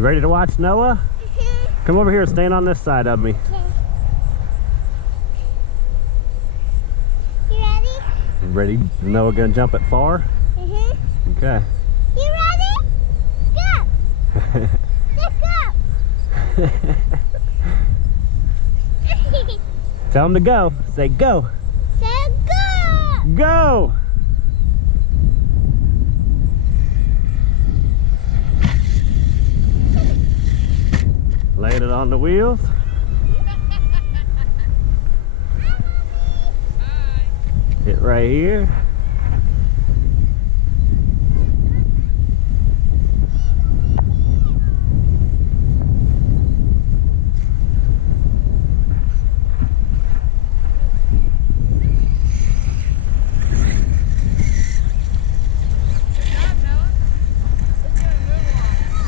You ready to watch Noah? Come over here, stand on this side of me. You ready? You ready? Is Noah gonna jump it far? Okay. You ready? Go! Let's go! Tell him to go. Say go. Say go! Go! Laying it on the wheels. Hit right here.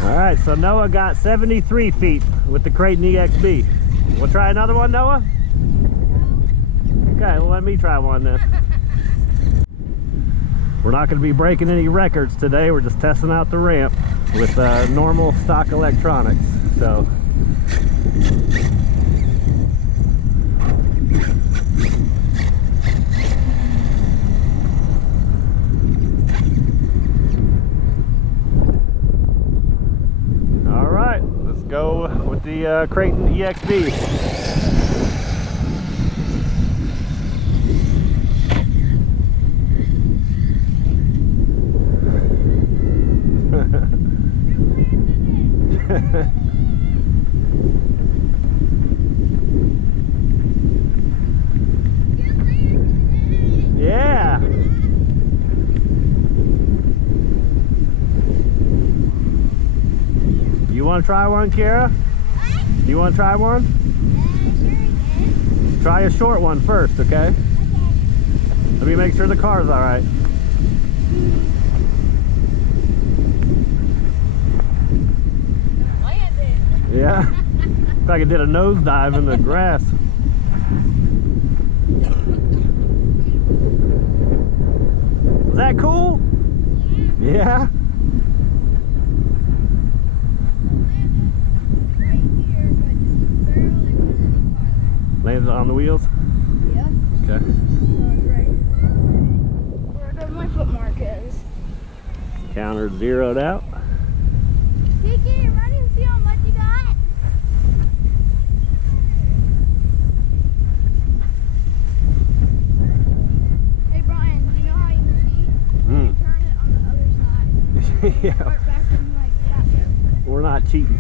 Alright, so Noah got 73 feet with the Kraton EXB. We'll try another one, Noah? Okay, well let me try one then. We're not going to be breaking any records today. We're just testing out the ramp with normal stock electronics. So go with the Kraton EXB. Yeah. You want to try one, Kiara? What? You want to try one? Sure. Try a short one first, okay? Okay. Let me make sure the car's all right. Landed. Yeah. Looks like it did a nosedive in the grass. Is that cool? Yeah. Landed on the wheels? Yeah. Okay. Where my foot mark is. Counter zeroed out. Kiki, ready to see how much you got? Hey Brian, do you know how you can see? Turn it on the other side. Yeah. Start back in like that. We're not cheating.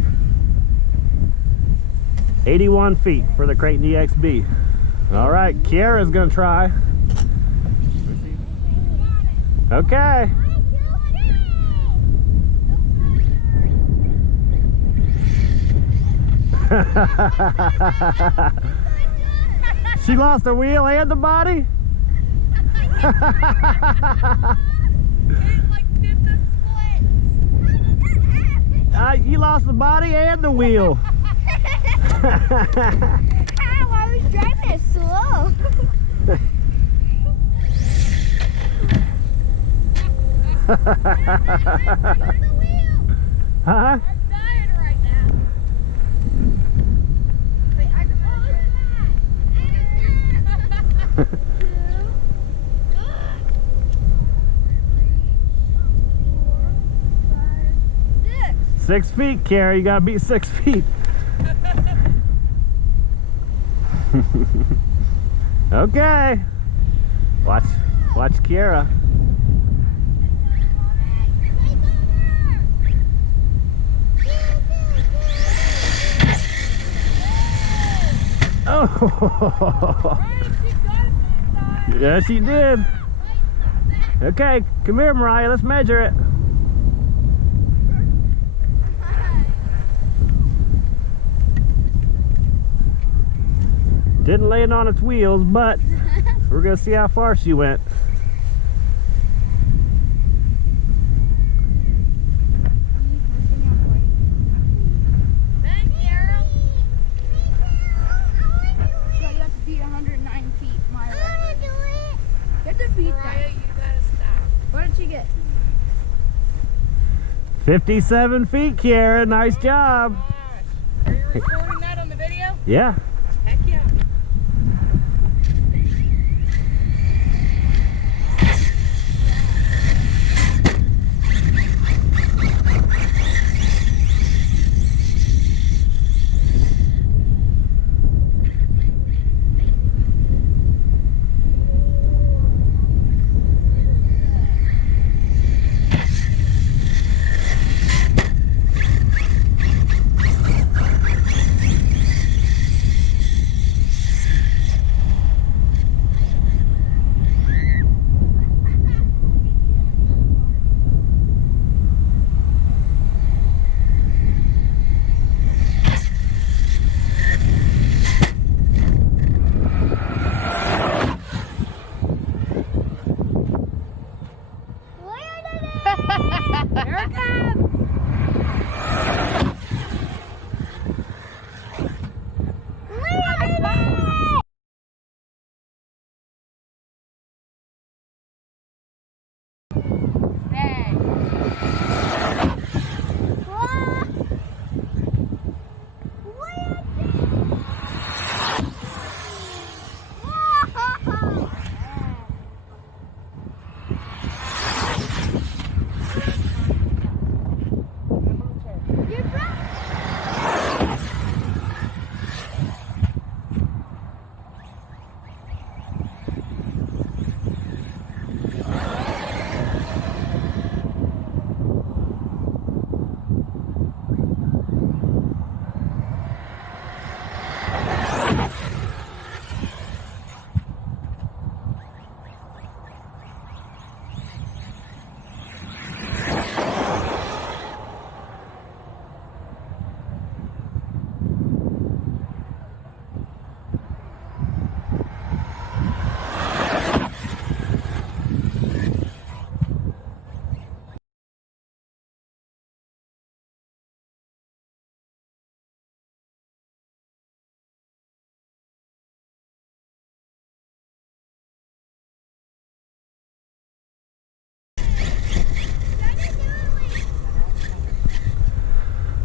81 feet for the Kraton EXB. All right, Kiara's gonna try. Okay. She lost the wheel and the body? You lost the body and the wheel. I was driving it slow. Huh? I'm dying right now. Wait, I can move it. 6 feet, Kiara. You gotta be 6 feet. Okay. Watch Kiara. Oh. Yes, she did. Okay, come here, Mariah. Let's measure it. Didn't land on its wheels, but we're gonna see how far she went. Thank you. So you have to beat 109 feet, my record. I want to do it. You have to beat that. You gotta stop. What did she get? 57 feet, Kiara. Nice job. Are you recording that on the video? Yeah. Heck yeah. Here it comes! Stay.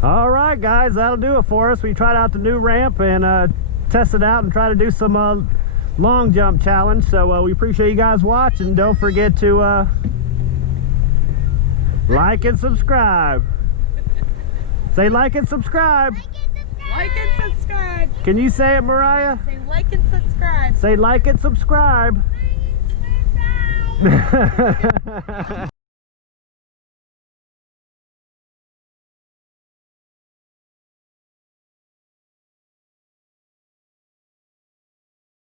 All right, guys, that'll do it for us. We tried out the new ramp and tested out and try to do some long jump challenge. So we appreciate you guys watching. Don't forget to like and subscribe. Say like and subscribe. Like and subscribe. Can you say it, Mariah? Say like and subscribe. Say like and subscribe.